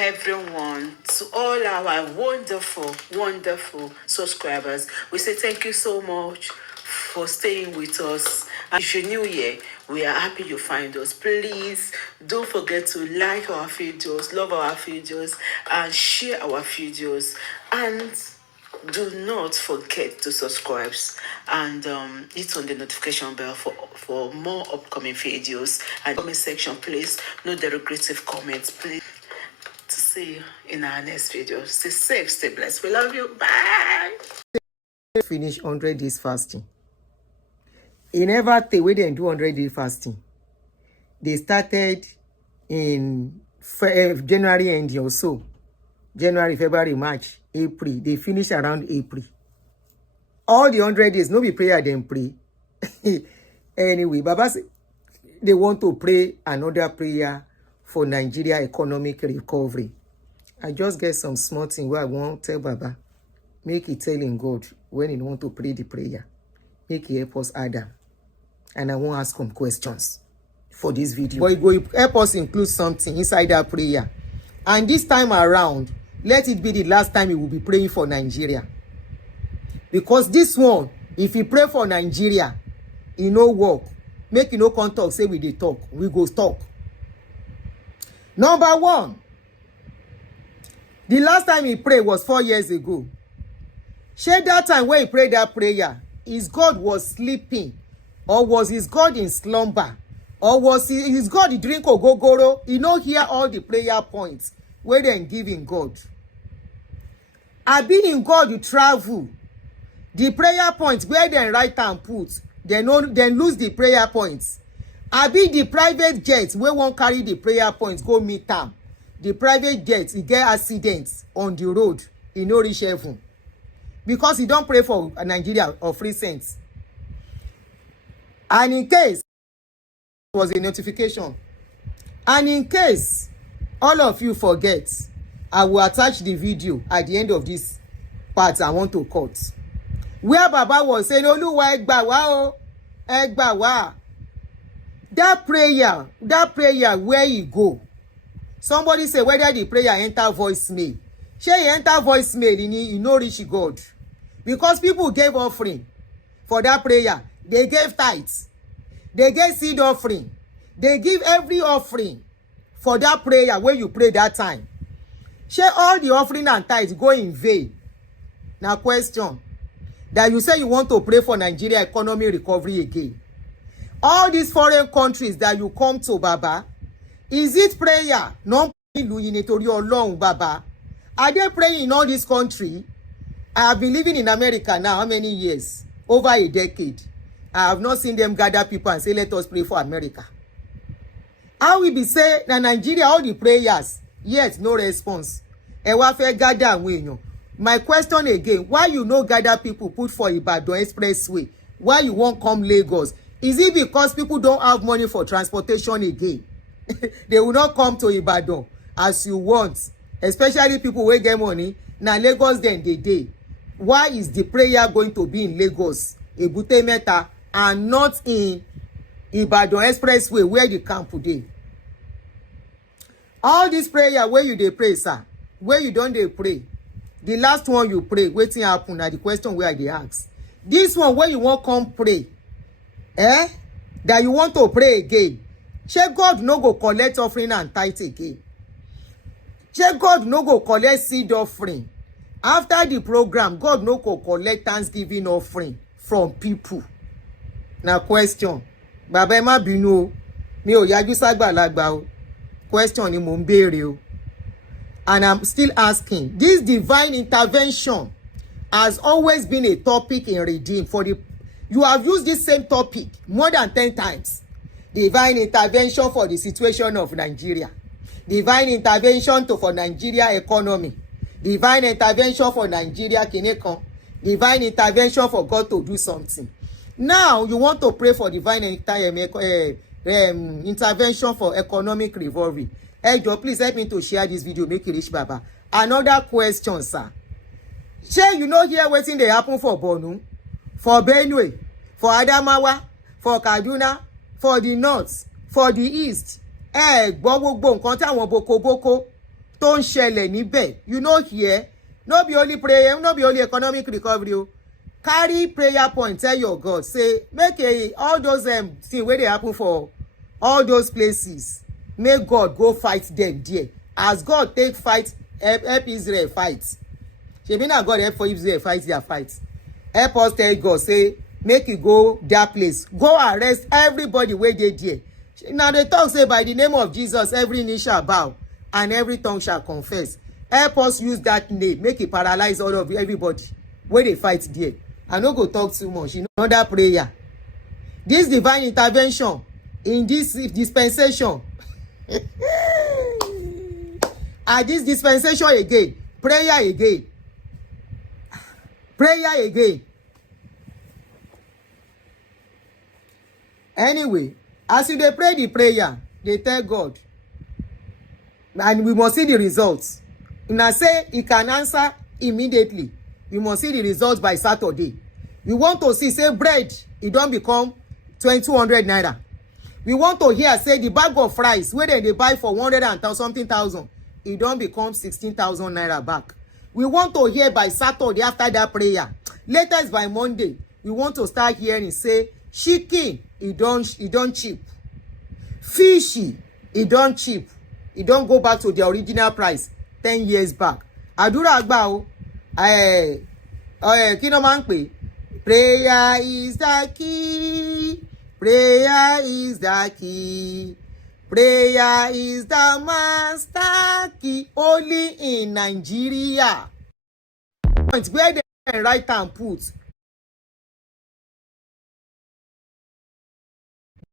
everyone, to all our wonderful subscribers. We say thank you so much for staying with us. And if you're new here, we are happy you find us. Please don't forget to like our videos, love our videos, and share our videos. And do not forget to subscribe and hit on the notification bell for more upcoming videos. And comment section, please, no derogative comments, please. To see you in our next video. Stay safe, stay blessed. We love you. Bye. Finish 100 days fasting. It never take where they do 100 days fasting. They started in January end or so. January, February, March, April. They finish around April. All the 100 days, no be prayer, then pray. Anyway, Baba say they want to pray another prayer for Nigeria economic recovery. I just get some small thing where I want to tell Baba. Make it telling God when he want to pray the prayer. Make he help us Adam. And I won't ask some questions for this video. But he will help us include something inside that prayer. And this time around, let it be the last time he will be praying for Nigeria. Because this one, if he pray for Nigeria, he no work. Make you no come talk, say we dey talk. We go talk. Number one, the last time he prayed was 4 years ago. Share that time when he prayed that prayer, his God was sleeping, or was his God in slumber, or was his God drink ogogoro? He no hear all the prayer points where they giving God. I be in God you travel. The prayer points where they write and put, then lose the prayer points. I be the private jets where won't carry the prayer points go meet them. The private jets, he get accidents on the road, he no reach heaven. Because he don't pray for Nigeria or free cents. And in case it was a notification, and in case all of you forget, I will attach the video at the end of this part I want to cut. Where Baba was saying, Oluwa egba wa o, egba wa. That prayer where he go. Somebody say whether the prayer enter voicemail. Shey he enter voicemail, he no reach God. Because people gave offering for that prayer. They gave tithes. They gave seed offering. They give every offering for that prayer where you pray that time. Shey all the offering and tithes go in vain. Now question. That you say you want to pray for Nigeria economy recovery again. All these foreign countries that you come to, Baba, is it prayer? No, Baba. Are they praying in all this country? I have been living in America now, how many years? Over a decade. I have not seen them gather people and say, let us pray for America. How we be say, na Nigeria, all the prayers, yet no response. My question again, why you no gather people put for Ibadan Expressway? Why you won't come Lagos? Is it because people don't have money for transportation again? They will not come to Ibadan as you want. Especially people who get money. Now Lagos then they day. Why is the prayer going to be in Lagos, Ebute Meta, and not in Ibadan Expressway where the camp today? All this prayer where you they pray, sir. Where you don't they pray. The last one you pray, waiting happen na the question where they ask. This one where you won't come pray. That you want to pray again. Shey God no go collect offering and tithe again. Shey God no go collect seed offering. After the program, God no go collect thanksgiving offering from people. Now question. Baba ẹ má bínú o. Mi ò yájú s'àgbàlagbà o. Question ni mo ń béèrè o. And I'm still asking. This divine intervention has always been a topic in Redeem for the. You have used this same topic more than 10 times. Divine intervention for the situation of Nigeria. Divine intervention for Nigeria economy. Divine intervention for Nigeria Kinekon. Divine intervention for God to do something. Now you want to pray for divine intervention for economic recovery. Hey Joe, please help me to share this video. Make it reach Baba. Another question, sir. Shey you know here wetin dey happen for Borno, for Benue, for Adamawa, for Kaduna, for the north, for the east. Gbogbo nǹkan tí àwọn boko tó ń ṣẹlẹ̀ níbẹ̀, you know here, no be only prayer, no be only economic recovery o. Carry prayer point, tell your God, say make all those things wey dey happen for all those places, make God go fight them there. As God take fight, help Israel fight. Shebi na God help for Israel fight their fight. Help us tell God, say make e go that place, go arrest everybody wey dey there. Now they talk say by the name of Jesus every knee shall bow and every tongue shall confess. Help us use that name, make it paralyze all of everybody wey dey fight there. I no go talk too much. Another prayer, this divine intervention in this dispensation at this dispensation again, prayer again. Anyway, as you dey pray the prayer, dey tell God, and we must see the results. Una say he can answer immediately. We must see the results by Saturday. We want to see, say bread, it don become 2,200 naira. We want to hear, say the bag of rice wey dem dey buy for 100 and something thousand, it don become 16,000 naira back. We want to hear by Saturday after that prayer. Latest by Monday, we want to start hearing, say chicken, it don cheap. Fishy, it don cheap. It don go back to the original price 10 years back. Àdúrà gbà o. Kí ló máa ń pè? Prayer is the key. Prayer is the key. Prayer is the master key. Only in Nigeria. Point where they write and put.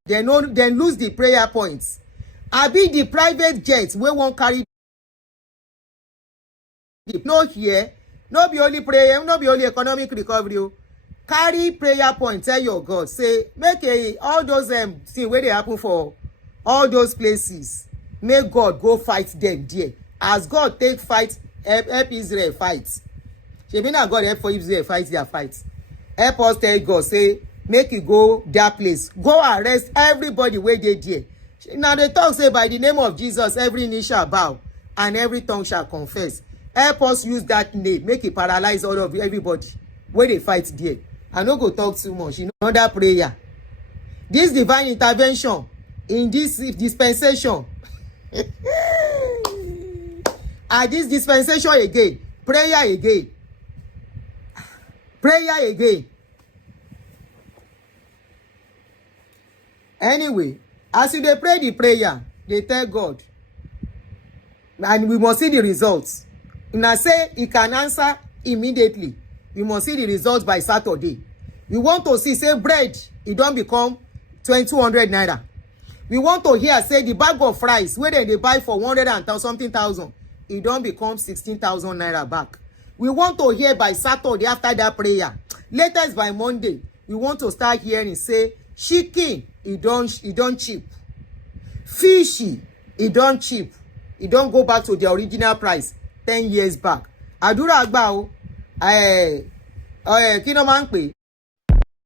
They lose the prayer points. Abi the private jet wey wan carry no here, no be only prayer, no be only economic recovery o. Carry prayer point, tell your God, say make all those things wey dey happen for all those places, make God go fight them there. As God take fight, help Israel fight. Shebi na God help for Israel fight their fight. Help us tell God, say make e go that place, go arrest everybody wey dey there. Now they talk say by the name of Jesus every knee shall bow and every tongue shall confess. Help us use that name, make it paralyze all of everybody wey dey fight there. I no go talk too much. Another prayer, this divine intervention in this dispensation at this dispensation again, prayer again. Anyway, as you dey pray the prayer, dey tell God, and we must see the results. Una say he can answer immediately. We must see the results by Saturday. We want to see, say bread, it don become 2,200 naira. We want to hear, say the bag of rice wey dem dey buy for 100 and something thousand, it don become 16,000 naira back. We want to hear by Saturday after that prayer. Latest by Monday, we want to start hearing, say chicken, it don cheap. Fishy, it don cheap. It don go back to the original price 10 years back. Àdúrà gbà o. Kí ló máa ń pè?